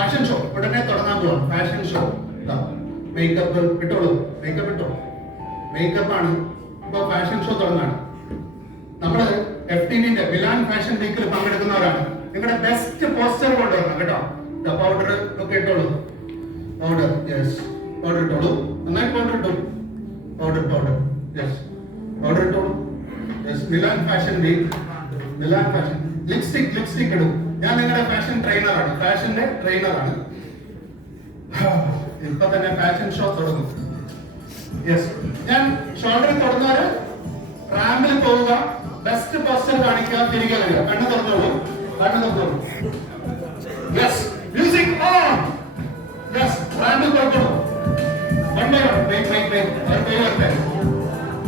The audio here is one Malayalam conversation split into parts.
ഫാഷൻ ഷോ ഉടനെ തുടങ്ങാൻ പോവാം. ഫാഷൻ ഷോ മേക്കപ്പ് ഇട്ടോളൂ, മേക്കപ്പ് ഇട്ടോ. മേക്കപ്പ് ആണ് ഇപ്പൊ ഫാഷൻ ഷോ തുടങ്ങാണ്. നമ്മള് FTVന്റെ മിലാൻ ഫാഷൻ വീക്കിൽ പങ്കെടുക്കുന്നവരാണ്. നിങ്ങളുടെ ബെസ്റ്റ് പോസ്റ്റർ കൊണ്ടുവരണം കേട്ടോ. പൗഡർ ഒക്കെ ഇട്ടോളൂ. പൗഡർ യെസ്, പൗഡർ ഇട്ടോളൂ. നന്നായി പൗഡർ ഇട്ടു. പൗഡർ യെസ്, പൗഡർ ഇട്ടോളൂ. Yes, Milan fashion week, Milan fashion. Lipstick ഇടും. ഞാൻ നിങ്ങളുടെ ഫാഷൻ ട്രെയിനറാണ്, ഫാഷന്റെ ട്രെയിനറാണ്. ഇപ്പൊ തന്നെ ഫാഷൻ ഷോ തുടങ്ങും. യെസ്, ഞാൻ ഷോൾഡറിൽ തൊടുന്നവര് റാമ്പിൽ പോവുക, ബെസ്റ്റ് പോസ്റ്റർ കാണിക്കുക, തിരികെ വരിക. കണ്ണു തുറന്നോളൂ. Yes, music on. യെസ്, റാമ്പിൽ പോയിക്കോളൂ.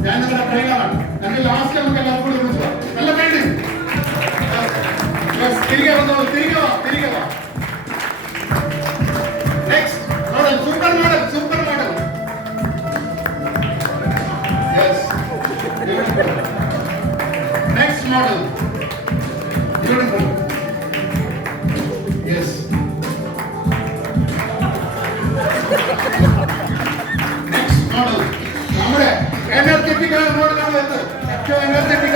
ഞാൻ നിങ്ങളുടെ ട്രെയിനറാണ്. എന്റെ ലാസ്റ്റ് നമുക്ക് എല്ലാവരും കൂടി വിളിക്കുക. നല്ല പേടി. തിരികെ വന്നോളൂ, തിരികെ വാ. Next model, super model. Yes, next model. Beautiful. Yes, next model. നമ്മുടെ എനർജറ്റിക് മോഡലാണ് വരുന്നത്. ഏറ്റവും എനർജറ്റിക്